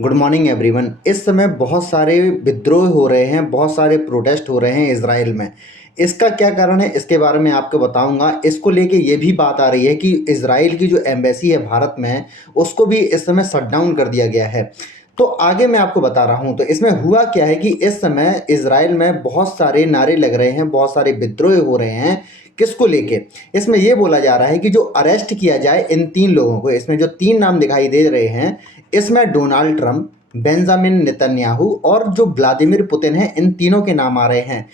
Good morning everyone. इस समय बहुत सारे विद्रोह हो रहे हैं, बहुत सारे प्रोटेस्ट हो रहे हैं इजराइल में। इसका क्या कारण है, इसके बारे में आपको बताऊंगा। इसको लेके ये भी बात आ रही है कि इजराइल की जो एम्बेसी है भारत में, उसको भी इस समय शट डाउन कर दिया गया है। तो आगे मैं आपको बता रहा हूँ। तो इसमें हुआ क्या है कि इस समय इजराइल में बहुत सारे नारे लग रहे हैं, बहुत सारे विद्रोह हो रहे हैं। किसको लेके? इसमें यह बोला जा रहा है कि जो अरेस्ट किया जाए इन तीन लोगों को। इसमें जो तीन नाम दिखाई दे रहे हैं, इसमें डोनाल्ड ट्रंप, बेंजामिन नेतन्याहू और जो व्लादिमीर पुतिन है, इन तीनों के नाम आ रहे हैं।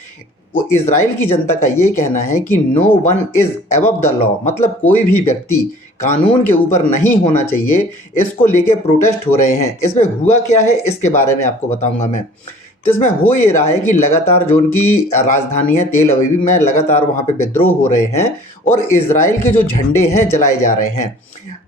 वो इजराइल की जनता का ये कहना है कि no one is above the law, मतलब कोई भी व्यक्ति कानून के ऊपर नहीं होना चाहिए। इसको लेके प्रोटेस्ट हो रहे हैं। इसमें हुआ क्या है, इसके बारे में आपको बताऊंगा मैं। तो इसमें हो ये रहा है कि लगातार जो उनकी राजधानी है तेल अवीव में, लगातार वहाँ पे विद्रोह हो रहे हैं और इजराइल के जो झंडे हैं जलाए जा रहे हैं।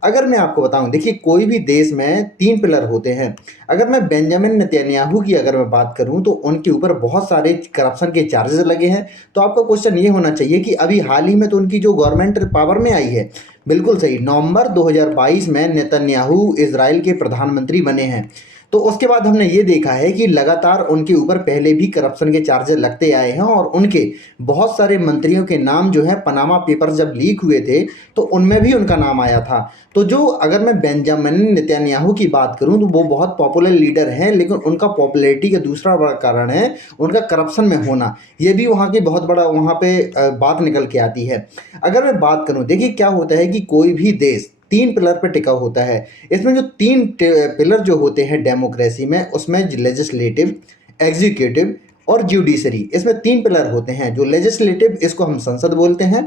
अगर मैं आपको बताऊं, देखिए कोई भी देश में तीन पिलर होते हैं। अगर मैं बेंजामिन नेतन्याहू की अगर मैं बात करूं तो उनके ऊपर बहुत सारे करप्शन के चार्जेस लगे हैं। तो आपका क्वेश्चन ये होना चाहिए कि अभी हाल ही में तो उनकी जो गवर्नमेंट पावर में आई है, बिल्कुल सही, नवंबर 2022 में नेतन्याहू इजराइल के प्रधानमंत्री बने हैं। तो उसके बाद हमने ये देखा है कि लगातार उनके ऊपर पहले भी करप्शन के चार्जेस लगते आए हैं और उनके बहुत सारे मंत्रियों के नाम जो है पनामा पेपर जब लीक हुए थे तो उनमें भी उनका नाम आया था। तो जो अगर मैं बेंजामिन नेतन्याहू की बात करूं तो वो बहुत पॉपुलर लीडर हैं, लेकिन उनका पॉपुलैरिटी का दूसरा बड़ा कारण है उनका करप्शन में होना। ये भी वहाँ की बहुत बड़ा वहाँ पे बात निकल के आती है। अगर मैं बात करूं, देखिए क्या होता है कि कोई भी देश तीन पिलर पर टिका होता है। इसमें जो तीन पिलर जो होते हैं डेमोक्रेसी में, उसमें लेजिस्लेटिव, एग्जीक्यूटिव और जुडिशरी, इसमें तीन पिलर होते हैं। जो लेजिस्लेटिव, इसको हम संसद बोलते हैं,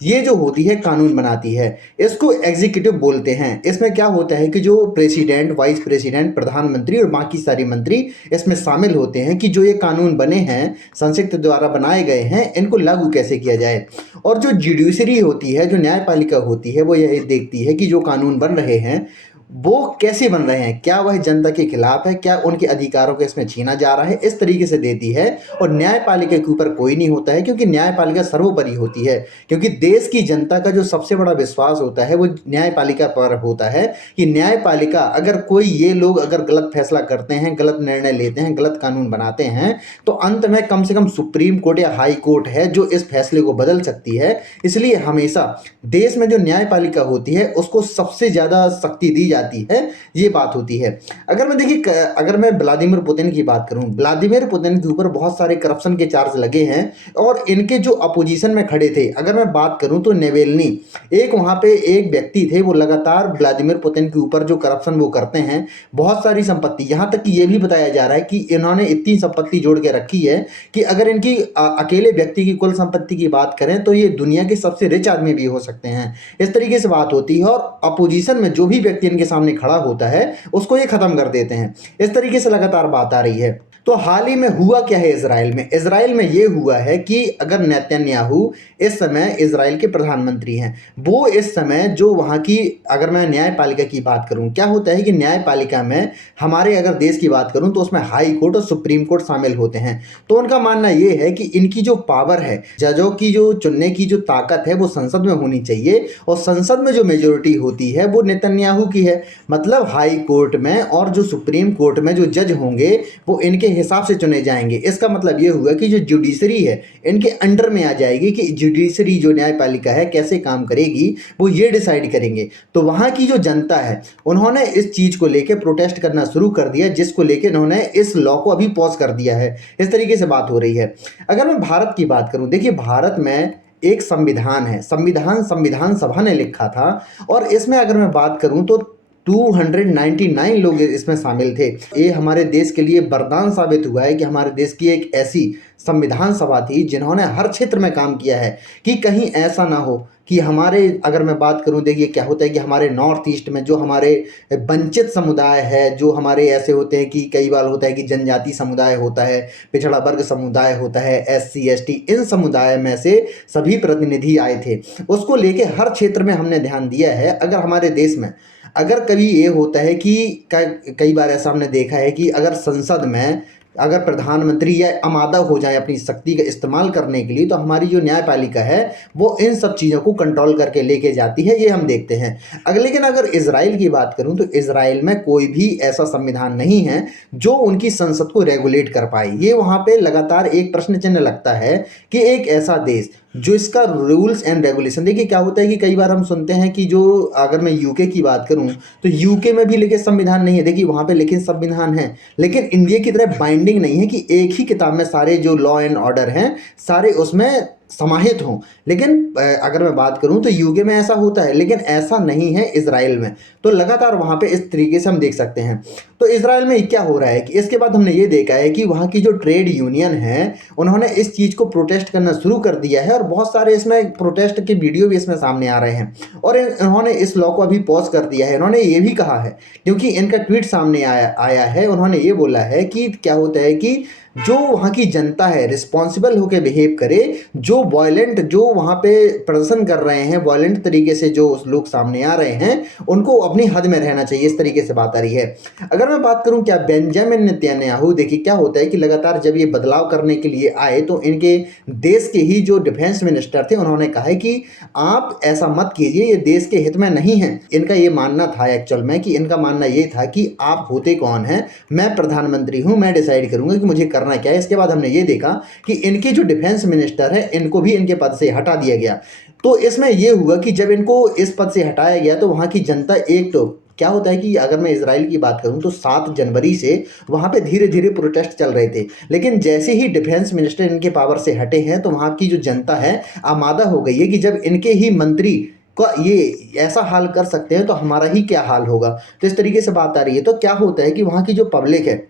ये जो होती है कानून बनाती है। इसको एग्जीक्यूटिव बोलते हैं। इसमें क्या होता है कि जो प्रेसिडेंट, वाइस प्रेसिडेंट, प्रधानमंत्री और बाकी सारे मंत्री इसमें शामिल होते हैं कि जो ये कानून बने हैं, संसद के द्वारा बनाए गए हैं, इनको लागू कैसे किया जाए। और जो जुडिशरी होती है, जो न्यायपालिका होती है, वो यही देखती है कि जो कानून बन रहे हैं वो कैसे बन रहे हैं, क्या वह जनता के खिलाफ है, क्या उनके अधिकारों को इसमें छीना जा रहा है, इस तरीके से देती है। और न्यायपालिका के ऊपर कोई नहीं होता है, क्योंकि न्यायपालिका सर्वोपरि होती है। क्योंकि देश की जनता का जो सबसे बड़ा विश्वास होता है वो न्यायपालिका पर होता है कि न्यायपालिका, अगर कोई ये लोग अगर गलत फैसला करते हैं, गलत निर्णय लेते हैं, गलत कानून बनाते हैं, तो अंत में कम से कम सुप्रीम कोर्ट या हाई कोर्ट है जो इस फैसले को बदल सकती है। इसलिए हमेशा देश में जो न्यायपालिका होती है उसको सबसे ज़्यादा शक्ति दी जाती है, ये बात होती है। अगर मैं देखिए, अगर मैं व्लादिमीर पुतिन की बात करूं, व्लादिमीर पुतिन के ऊपर बहुत सारे करप्शन के चार्ज लगे हैं और इनके जो अपोजिशन में खड़े थे, अगर मैं बात करूं तो नेवेल्नी, एक वहां पे एक व्यक्ति थे, वो लगातार व्लादिमीर पुतिन के ऊपर जो करप्शन वो करते हैं, बहुत सारी संपत्ति, यहां तक कि ये भी बताया जा रहा है कि इन्होंने इतनी संपत्ति जोड़ के रखी है कि अगर इनकी अकेले व्यक्ति की कुल संपत्ति की बात करें तो ये दुनिया के सबसे रिच आदमी भी हो सकते हैं। इस तरीके से बात होती है और अपोजिशन में जो भी व्यक्ति इनके सामने खड़ा होता है उसको ये खत्म कर देते हैं। इस तरीके से लगातार बात आ रही है। तो हाल ही में हुआ क्या है इजराइल में? इजराइल में ये हुआ है कि अगर नेतन्याहू इस समय इजराइल के प्रधानमंत्री हैं, वो इस समय जो वहाँ की, अगर मैं न्यायपालिका की बात करूँ, क्या होता है कि न्यायपालिका में हमारे अगर देश की बात करूँ तो उसमें हाई कोर्ट और सुप्रीम कोर्ट शामिल होते हैं। तो उनका मानना ये है कि इनकी जो पावर है, जजों की जो चुनने की जो ताकत है, वो संसद में होनी चाहिए और संसद में जो मेजोरिटी होती है वो नेतन्याहू की है। मतलब हाई कोर्ट में और जो सुप्रीम कोर्ट में जो जज होंगे वो इनके हिसाब से चुने जाएंगे। इसका मतलब ये हुआ कि जो जुडिशरी है इनके अंडर में आ जाएगी कि जुडिशरी जो न्यायपालिका है कैसे काम करेगी, वो ये डिसाइड करेंगे। तो वहाँ की जो जनता है उन्होंने इस चीज़ को लेके प्रोटेस्ट करना शुरू कर दिया, जिसको लेके उन्होंने इस लॉ को अभी पॉज कर दिया है। इस तरीके से बात हो रही है। अगर मैं भारत की बात करूं, देखिए भारत में एक संविधान है, संविधान सभा ने लिखा था और इसमें अगर मैं बात करूं तो 299 लोग इसमें शामिल थे। ये हमारे देश के लिए वरदान साबित हुआ है कि हमारे देश की एक ऐसी संविधान सभा थी जिन्होंने हर क्षेत्र में काम किया है कि कहीं ऐसा ना हो कि हमारे, अगर मैं बात करूं, देखिए क्या होता है कि हमारे नॉर्थ ईस्ट में जो हमारे वंचित समुदाय है, जो हमारे ऐसे होते हैं कि कई बार होता है कि जनजाति समुदाय होता है, पिछड़ा वर्ग समुदाय होता है, SC ST, इन समुदाय में से सभी प्रतिनिधि आए थे। उसको लेके हर क्षेत्र में हमने ध्यान दिया है। अगर हमारे देश में अगर कभी ये होता है कि कई बार ऐसा हमने देखा है कि अगर संसद में अगर प्रधानमंत्री या आमादा हो जाए अपनी शक्ति का इस्तेमाल करने के लिए, तो हमारी जो न्यायपालिका है वो इन सब चीज़ों को कंट्रोल करके लेके जाती है, ये हम देखते हैं। लेकिन अगर इज़राइल की बात करूं तो इज़राइल में कोई भी ऐसा संविधान नहीं है जो उनकी संसद को रेगुलेट कर पाए। ये वहाँ पे लगातार एक प्रश्न चिन्ह लगता है कि एक ऐसा देश जो इसका रूल्स एंड रेगुलेशन, देखिए क्या होता है कि कई बार हम सुनते हैं कि जो, अगर मैं यूके की बात करूं तो यूके में भी लेकिन संविधान नहीं है। देखिए वहाँ पे लेकिन संविधान है, लेकिन इंडिया की तरह बाइंडिंग नहीं है कि एक ही किताब में सारे जो लॉ एंड ऑर्डर हैं सारे उसमें समाहित हों। लेकिन अगर मैं बात करूं तो यूके में ऐसा होता है, लेकिन ऐसा नहीं है इज़राइल में। तो लगातार वहाँ पे इस तरीके से हम देख सकते हैं। तो इज़राइल में क्या हो रहा है कि इसके बाद हमने ये देखा है कि वहाँ की जो ट्रेड यूनियन है उन्होंने इस चीज़ को प्रोटेस्ट करना शुरू कर दिया है, और बहुत सारे इसमें प्रोटेस्ट के वीडियो भी इसमें सामने आ रहे हैं। और इन्होंने इस लॉ को अभी पॉज कर दिया है। इन्होंने ये भी कहा है, क्योंकि इनका ट्वीट सामने आया है, उन्होंने ये बोला है कि क्या होता है कि जो वहाँ की जनता है रिस्पॉन्सिबल होकर बिहेव करे, जो वॉयलेंट, जो वहाँ पे प्रदर्शन कर रहे हैं वॉयलेंट तरीके से, जो लोग सामने आ रहे हैं उनको अपनी हद में रहना चाहिए, इस तरीके से बात आ रही है। अगर मैं बात करूं क्या बेंजामिन नेतन्याहू, देखिए क्या होता है कि लगातार जब ये बदलाव करने के लिए आए तो इनके देश के ही जो डिफेंस मिनिस्टर थे उन्होंने कहा है कि आप ऐसा मत कीजिए, ये देश के हित में नहीं है। इनका ये मानना था एक्चुअल में, कि इनका मानना ये था कि आप होते कौन हैं, मैं प्रधानमंत्री हूं, मैं डिसाइड करूंगा कि मुझे करना क्या है। इसके बाद हमने ये देखा कि इनके जो डिफेंस मिनिस्टर है इनको भी इनके पद से हटा दिया गया। तो इसमें यह हुआ कि जब इनको इस पद से हटाया गया तो वहां की जनता, एक तो क्या होता है कि अगर मैं इजराइल की बात करूं तो 7 जनवरी से वहां पे धीरे धीरे प्रोटेस्ट चल रहे थे, लेकिन जैसे ही डिफेंस मिनिस्टर इनके पावर से हटे हैं तो वहां की जो जनता है आमादा हो गई है कि जब इनके ही मंत्री का ये ऐसा हाल कर सकते हैं तो हमारा ही क्या हाल होगा। तो इस तरीके से बात आ रही है। तो क्या होता है कि वहां की जो पब्लिक है,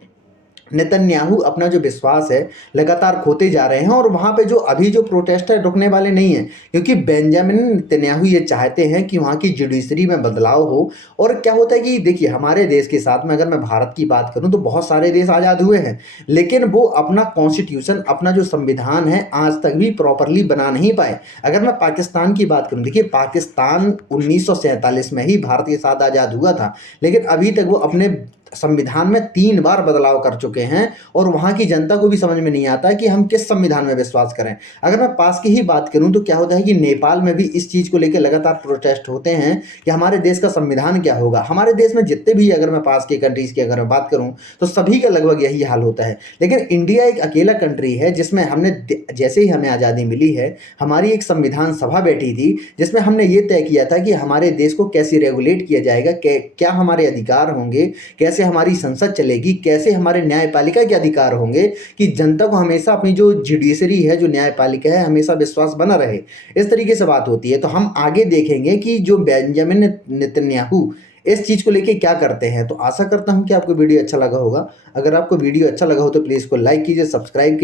नेतन्याहू अपना जो विश्वास है लगातार खोते जा रहे हैं, और वहाँ पे जो अभी जो प्रोटेस्ट है रुकने वाले नहीं हैं, क्योंकि बेंजामिन नेतन्याहू ये चाहते हैं कि वहाँ की जुडिशरी में बदलाव हो। और क्या होता है कि देखिए हमारे देश के साथ में अगर मैं भारत की बात करूँ तो बहुत सारे देश आज़ाद हुए हैं, लेकिन वो अपना कॉन्स्टिट्यूशन, अपना जो संविधान है आज तक भी प्रॉपरली बना नहीं पाए। अगर मैं पाकिस्तान की बात करूँ, देखिए पाकिस्तान 1947 में ही भारत के साथ आज़ाद हुआ था, लेकिन अभी तक वो अपने संविधान में 3 बार बदलाव कर चुके हैं, और वहाँ की जनता को भी समझ में नहीं आता कि हम किस संविधान में विश्वास करें। अगर मैं पास की ही बात करूं तो क्या होता है कि नेपाल में भी इस चीज़ को लेकर लगातार प्रोटेस्ट होते हैं कि हमारे देश का संविधान क्या होगा। हमारे देश में जितने भी, अगर मैं पास के कंट्रीज़ की अगर मैं बात करूँ तो सभी का लगभग यही हाल होता है। लेकिन इंडिया एक अकेला कंट्री है जिसमें हमने, जैसे ही हमें आज़ादी मिली है, हमारी एक संविधान सभा बैठी थी जिसमें हमने ये तय किया था कि हमारे देश को कैसे रेगुलेट किया जाएगा, क्या हमारे अधिकार होंगे, कैसे हमारी संसद चलेगी, कैसे हमारे न्यायपालिका के अधिकार होंगे, कि जनता को हमेशा अपनी जो जुडिशरी है, जो न्यायपालिका है, हमेशा विश्वास बना रहे। इस तरीके से बात होती है। तो हम आगे देखेंगे कि जो बेंजामिन नेतन्याहू इस चीज़ को लेके क्या करते हैं। तो आशा करता हूं कि आपको वीडियो अच्छा लगा होगा। अगर आपको वीडियो अच्छा लगा हो तो प्लीज़ इसको लाइक कीजिए, सब्सक्राइब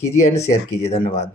कीजिए एंड शेयर कीजिए। धन्यवाद।